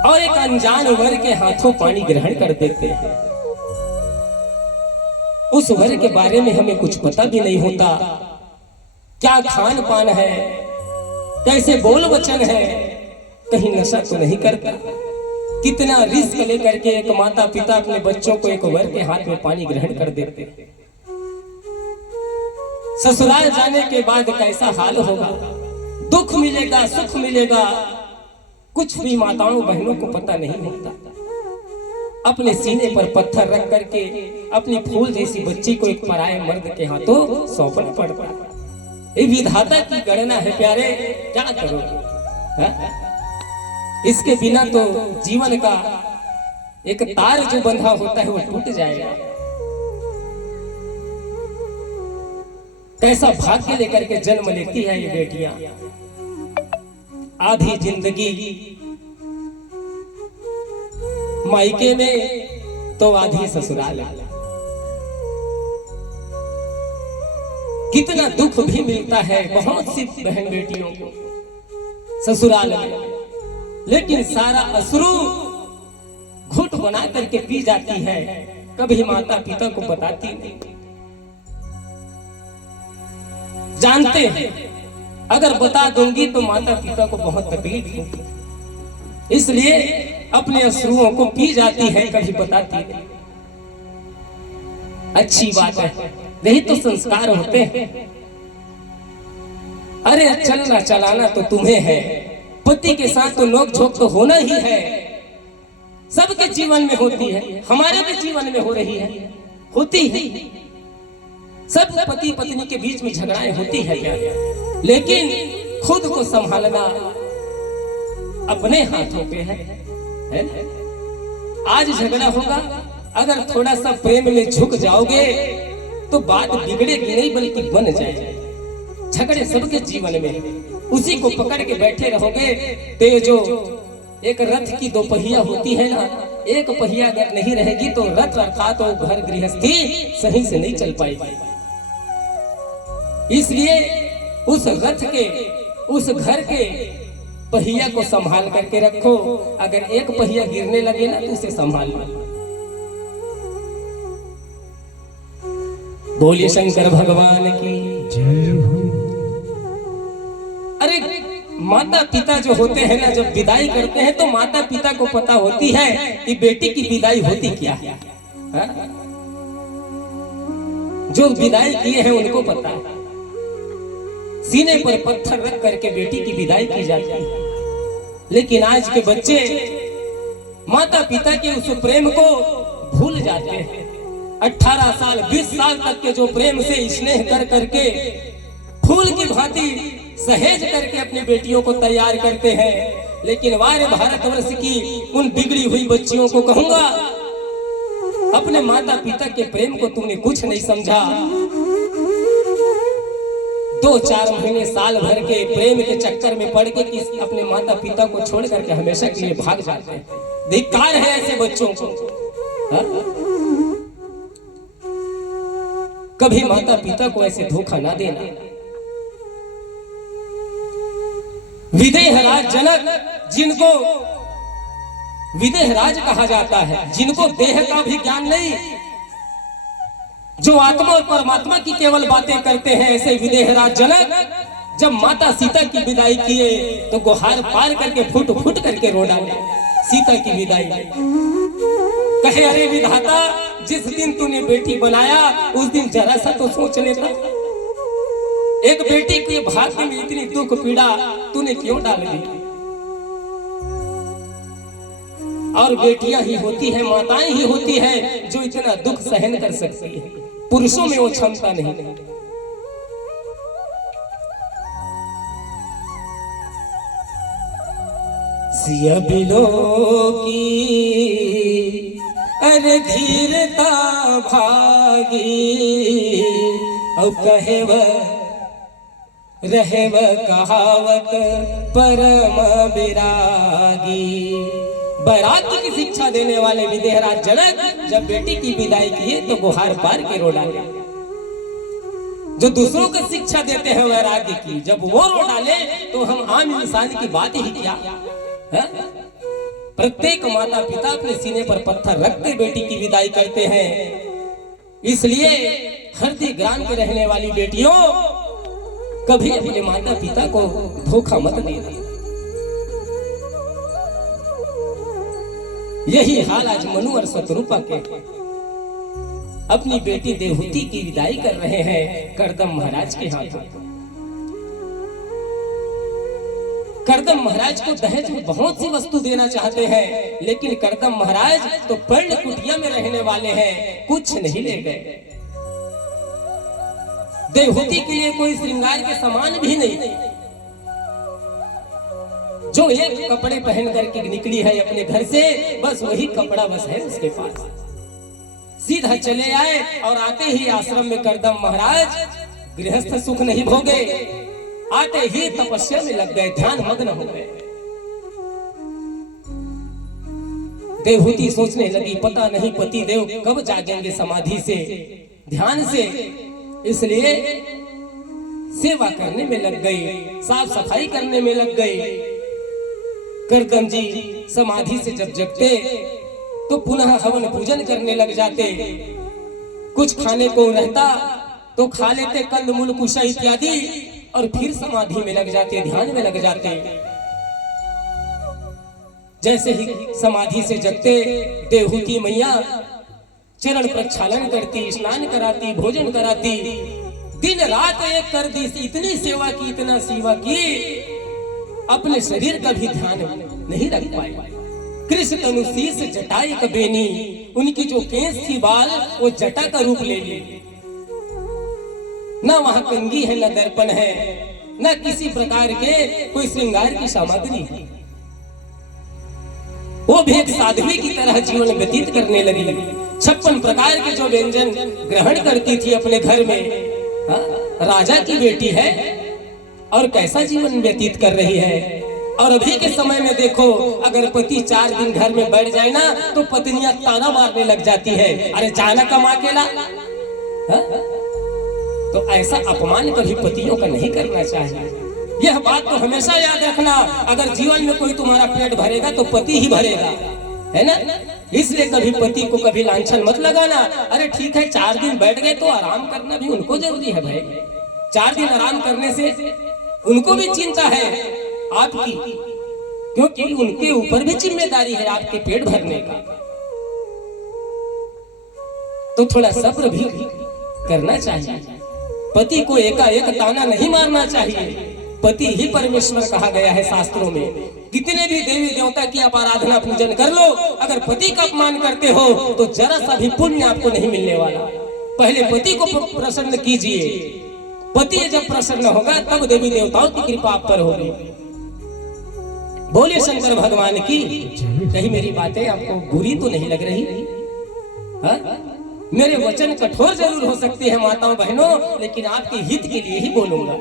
और एक अनजान वर के हाथों पानी ग्रहण कर देते हैं। उस वर के बारे में हमें कुछ पता भी नहीं होता, क्या खान पान है, कैसे बोल वचन है, कहीं नशा तो नहीं करता। कितना रिस्क लेकर के एक माता पिता अपने बच्चों को एक वर के हाथ में पानी ग्रहण कर देते हैं। ससुराल जाने के बाद कैसा हाल होगा, दुख मिलेगा सुख मिलेगा, कुछ भी माताओं बहनों को पता नहीं होता। अपने सीने पर पत्थर रख करके अपनी फूल जैसी बच्ची को एक पराये मर्द के हाथों सौंपना पड़ता है। ये विधाता की गणना है प्यारे, क्या करोगे? इसके बिना तो जीवन का एक तार जो बंधा होता है वो टूट जाएगा। कैसा भाग्य लेकर के जन्म लेती है ये बेटियां। आधी जिंदगी मायके में तो आधी ससुराल। कितना दुख भी मिलता है बहुत सी बहन बेटियों को ससुराल में, लेकिन सारा अश्रु घुट बना करके पी जाती है, कभी माता पिता को बताती नहीं। जानते हैं अगर बता दूंगी तो माता पिता को बहुत तकलीफ होगी, इसलिए अपने अश्रुओं को पी जाती है, कभी बताती नहीं। अच्छी बात है, यही तो संस्कार होते हैं। अरे चलना चलाना तो तुम्हें है, पति के साथ तो नोक झोंक तो होना ही है, सबके जीवन में होती है, हमारे भी जीवन में हो रही है, होती है। सब पति पत्नी के बीच में झगड़ाएं होती है क्या, लेकिन खुद को संभालना अपने हाथों पे है? आज झगड़ा होगा, अगर थोड़ा सा प्रेम में झुक जाओगे तो बात बिगड़ेगी नहीं बल्कि बन जाएगी। झगड़े सबके जीवन में, उसी को पकड़ के बैठे रहोगे तो ये जो एक रथ की दो पहिया होती है ना, एक पहिया अगर नहीं रहेगी तो रथ अर्थात वो घर गृहस्थी सही से नहीं चल पाएगी। इसलिए उस रथ के, उस घर के पहिया को संभाल करके रखो। अगर एक पहिया गिरने लगे ना तो उसे संभाल लो। बोलिए शंकर भगवान की जय हो। अरे माता पिता जो होते हैं ना, जब विदाई करते हैं तो माता पिता को पता होती है कि बेटी की विदाई होती क्या है। जो विदाई किए हैं उनको पता है, सीने पर पत्थर रख करके बेटी की विदाई की जाती है। लेकिन आज के बच्चे माता पिता के उस प्रेम को भूल जाते हैं। 18 साल 20 साल तक के जो प्रेम से स्नेह कर करके फूल की भांति सहेज करके अपनी बेटियों को तैयार करते हैं, लेकिन वारे भारतवर्ष की उन बिगड़ी हुई बच्चियों को कहूंगा, अपने माता पिता के प्रेम को तुमने कुछ नहीं समझा। 2-4 महीने साल भर के प्रेम के चक्कर में पड़ के कि अपने माता पिता को छोड़ करके हमेशा के लिए भाग जाते हैं। धिक्कार है ऐसे बच्चों को। कभी माता पिता को ऐसे धोखा ना देना। विदेहराज जनक, जिनको विदेहराज कहा जाता है, जिनको देह का भी ज्ञान नहीं, जो आत्मा और परमात्मा की केवल बातें करते हैं, ऐसे विदेहराज जनक जब माता सीता की विदाई किए तो गुहार पार करके फुट फुट करके रो डाले सीता की विदाई। कहे अरे विधाता, जिस दिन तूने बेटी बनाया उस दिन जरा सा तो सोच लेता। एक बेटी के भाग्य में इतनी दुख पीड़ा तूने क्यों डाल दी। और बेटियां ही होती है, माताएं ही होती है जो इतना दुख सहन कर सकती है। पुरुषों में वो क्षमता नहीं। सिया बिलो की अरे धीरता भागी, और कहे वह रहे वह कहावत परम विरागी। बैराग्य की शिक्षा देने वाले विदेहराज जनक जब बेटी की विदाई किए तो गुहार पार के रो डाले। जो दूसरों को शिक्षा देते हैं वैराग्य की, जब वो रो डाले तो हम आम इंसान की बात ही क्या है? प्रत्येक माता पिता अपने सीने पर पत्थर रख के बेटी की विदाई करते हैं। इसलिए हरदी ग्राम के रहने वाली बेटियों, कभी अपने माता पिता को धोखा मत देना। यही हाल आज मनु और शत्रुपा के। अपनी बेटी देवहूति की विदाई कर रहे हैं करदम महाराज के हाथों। करदम महाराज को दहेज में बहुत सी वस्तु देना चाहते हैं, लेकिन करदम महाराज तो पर्ण कुटिया में रहने वाले हैं, कुछ नहीं ले गए। देवहूति के लिए कोई श्रृंगार के सामान भी नहीं। जो एक कपड़े पहन करके निकली है अपने घर से, बस वही कपड़ा बस है उसके पास। सीधा चले आए और आते ही आश्रम में करदम महाराज गृहस्थ सुख नहीं भोगे, आते ही तपस्या में लग गए, ध्यान मग्न हो गए। देवहूति सोचने लगी, पता नहीं पति देव कब जागेंगे समाधि से, ध्यान से। इसलिए सेवा करने में लग गई, साफ सफाई करने में लग गई। करदम जी समाधि से जब जगते तो पुनः हवन पूजन करने लग जाते। कुछ खाने को रहता तो खा लेते, कंद मूल कुशा इत्यादि, और फिर समाधि में लग जाते, ध्यान में लग जाते। जैसे ही समाधि से जगते, देवहूति मैया चरण प्रक्षालन करती, स्नान कराती, भोजन कराती, दिन रात एक कर दी। इतनी सेवा की, इतना सेवा की, अपने शरीर का भी ध्यान नहीं रख पाई। कृष्ण तनुशीस जटाई कबेनी, उनकी जो केस थी बाल वो जटा का रूप ले ली। ना वहां कंगी है, न दर्पण है, न किसी प्रकार के कोई श्रृंगार की सामग्री। वो भी एक साध्वी की तरह जीवन व्यतीत करने लगी। 56 प्रकार के जो व्यंजन ग्रहण करती थी अपने घर में। हाँ, राजा की बेटी है और कैसा जीवन व्यतीत कर रही है। और अभी के समय में देखो, अगर पति 4 दिन घर में बैठ जाए ना तो पत्नियां ताना मारने लग जाती है, अरे जाना कम अकेला। तो ऐसा अपमान कभी पतियों का नहीं करना चाहिए। यह बात तो हमेशा याद रखना, अगर जीवन में कोई तुम्हारा पेट भरेगा तो पति ही भरेगा, है ना। इसलिए कभी पति को कभी लांछन मत लगाना। अरे ठीक है, 4 दिन बैठ गए तो आराम करना भी उनको जरूरी है भाई। 4 दिन आराम करने से उनको भी चिंता है आपकी, क्योंकि उनके ऊपर भी जिम्मेदारी है आपके पेट भरने का। तो थोड़ा सब्र भी करना चाहिए। पति को एकाएक ताना नहीं मारना चाहिए। पति ही परमेश्वर कहा गया है शास्त्रों में। कितने भी देवी देवता की आप आराधना पूजन कर लो, अगर पति का अपमान करते हो तो जरा सा भी पुण्य आपको नहीं मिलने वाला। पहले पति को प्रसन्न कीजिए। पति जब प्रसन्न होगा तब देवी देवताओं की कृपा आप पर होगी। बोले शंकर भगवान की। कहीं मेरी बातें आपको बुरी तो नहीं लग रही? हा? मेरे वचन कठोर जरूर हो सकते हैं माताओं बहनों, लेकिन आपके हित के लिए ही बोलूंगा।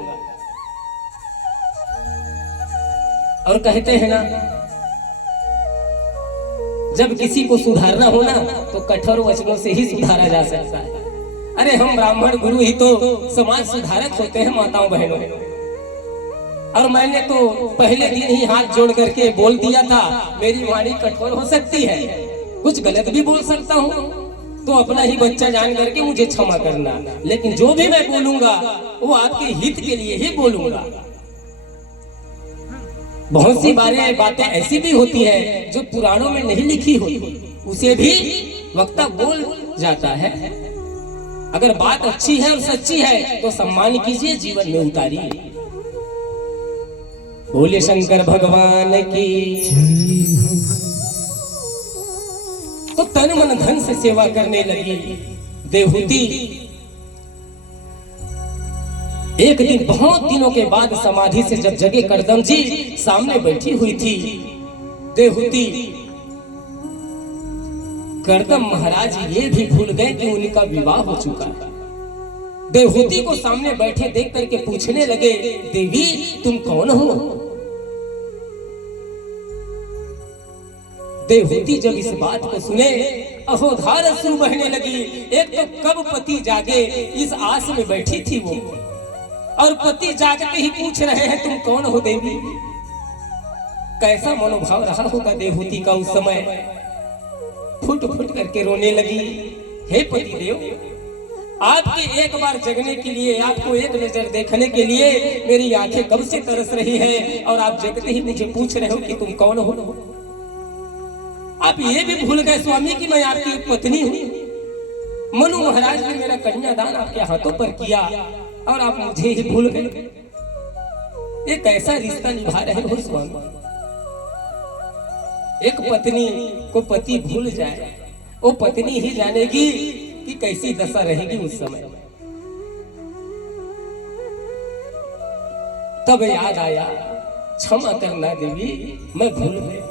और कहते हैं ना, जब किसी को सुधारना हो ना तो कठोर वचनों से ही सुधारा जा सकता है। अरे हम ब्राह्मण गुरु ही तो समाज सुधारक होते हैं माताओं बहनों। और मैंने तो पहले दिन ही हाथ जोड़ करके बोल दिया था, मेरी वाणी कठोर हो सकती है, कुछ गलत भी बोल सकता हूँ, तो अपना ही बच्चा जान करके मुझे क्षमा करना। लेकिन जो भी मैं बोलूंगा वो आपके हित के लिए ही बोलूंगा। बहुत सी बातें ऐसी भी होती है जो पुराणों में नहीं लिखी होती, उसे भी वक्ता बोल जाता है। अगर बात अच्छी है और सच्ची है तो सम्मान कीजिए, जीवन में उतारिए। बोले शंकर भगवान की। तो तन मन धन से सेवा करने लगी देवहूति। एक दिन बहुत दिनों के बाद समाधि से जब जगे करदम जी सामने बैठी हुई थी देवहूति। करदम महाराज ये भी भूल गए कि उनका विवाह हो चुका है। देवहूति को सामने बैठे देख करके पूछने लगे, देवी तुम कौन हो? देवहूति जब इस बात को सुने अहोधार अश्रु बहने लगी। एक तो कब पति जागे इस आस में बैठी थी वो, और पति जागते ही पूछ रहे हैं तुम कौन हो देवी। कैसा मनोभाव रहा होगा देवहूति का उस समय। फुट फुट करके रोने लगी, हे पति देव, आपके एक बार जगने के लिए, आपको एक नजर देखने के लिए मेरी आंखें कब से तरस रही है, और आप जगते ही मुझे पूछ रहे हो कि तुम कौन हो। आप ये भी भूल गए स्वामी कि मैं आपकी पत्नी हूँ। मनु महाराज ने मेरा कन्यादान आपके हाथों पर किया और आप मुझे ही भूल गए। ये कैसा रिश्ता निभा रहे हो स्वामी। एक पत्नी को पति भूल जाए, वो पत्नी ही जानेगी कि कैसी दशा रहेगी उस समय। तब याद आया, क्षमा करना देवी, मैं भूल गया,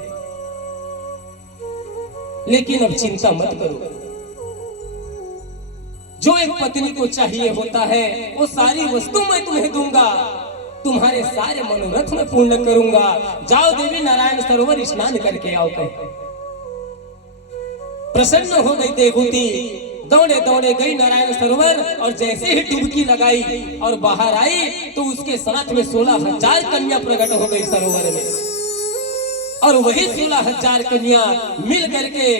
लेकिन अब चिंता मत करो। जो एक पत्नी को चाहिए होता है वो सारी वस्तु मैं तुम्हें दूंगा, तुम्हारे सारे मनोरथ में पूर्ण करूंगा। जाओ देवी, नारायण सरोवर स्नान करके आओ। कहे प्रसन्न हो गई देवहूति, दौड़े दौड़े गई नारायण सरोवर, और जैसे ही डुबकी लगाई और बाहर आई तो उसके साथ में 16,000 कन्या प्रकट हो गई सरोवर में। और वही 16,000 कन्या मिल करके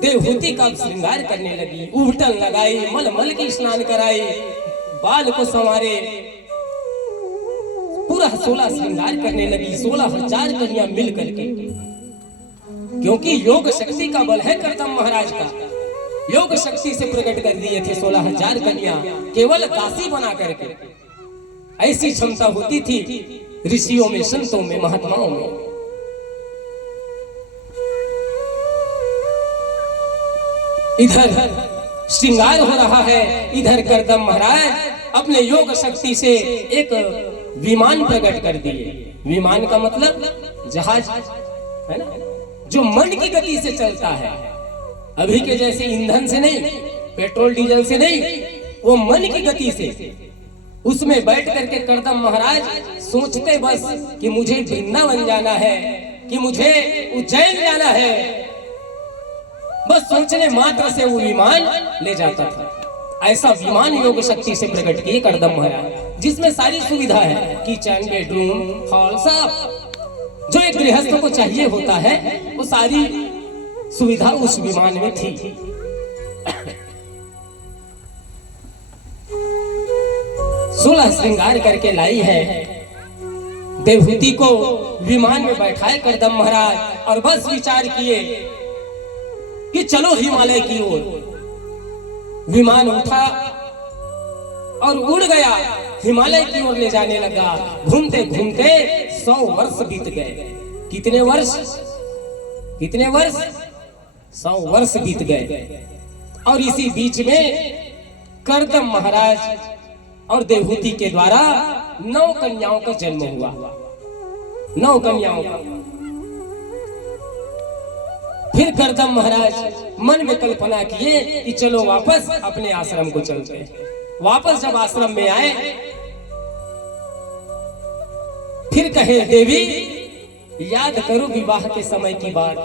देवहूति का श्रृंगार करने लगी, उबटन लगाई, मलमल की स्नान कराई, बाल को संवारे, पूरा 16 श्रृंगार करने लगी 16,000 कन्या मिल करके। क्योंकि योग शक्ति का बल है करदम महाराज का, योग शक्ति से प्रकट कर दिए थे 16,000 कन्या केवल दासी बना करके। ऐसी क्षमता होती थी ऋषियों में, संतों में, महात्माओं में। इधर श्रृंगार हो रहा है, इधर करदम महाराज अपने योग शक्ति से एक विमान प्रकट कर दिए। विमान का मतलब जहाज है ना, जो मन की गति से चलता है, अभी के जैसे ईंधन से नहीं, पेट्रोल डीजल से नहीं, वो मन की गति से। उसमें बैठ करके करदम महाराज सोचते बस कि मुझे वृंदावन जाना है, कि मुझे उज्जैन जाना है, बस सोचने मात्र से वो विमान ले जाता था। ऐसा विमान योग शक्ति से प्रकट किए करदम महाराज, जिसमें सारी सुविधा है, किचन, बेडरूम, हॉल, सब जो एक गृहस्थ को चाहिए होता है, वो सारी सुविधा उस विमान में थी। 16 श्रृंगार करके लाई है। देवहूति को विमान में बैठाए करदम महाराज और बस विचार किए कि चलो हिमालय की ओर। विमान उठा और उड़ गया, हिमालय की ओर ले जाने लगा। घूमते घूमते 100 वर्ष बीत गए। कितने वर्ष? कितने वर्ष? 100 वर्ष बीत गए। और इसी बीच में करदम महाराज और देवहूति के द्वारा 9 कन्याओं का जन्म हुआ। 9 कन्याओं का। फिर करदम महाराज मन में कल्पना किए कि चलो वापस अपने आश्रम को चलते हैं। वापस जब आश्रम में आए, फिर कहे देवी याद करो विवाह के समय की बात।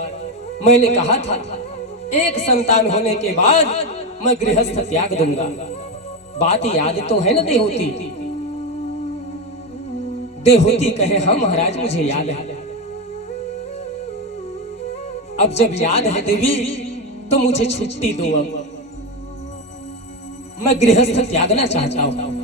मैंने कहा था एक संतान होने के बाद मैं गृहस्थ त्याग दूंगा। बात याद तो है ना देवहूति? देवहूति कहे हाँ महाराज मुझे याद है। अब जब याद है देवी तो मुझे छुट्टी दो, अब मैं गृहस्थ त्यागना चाहता हूं।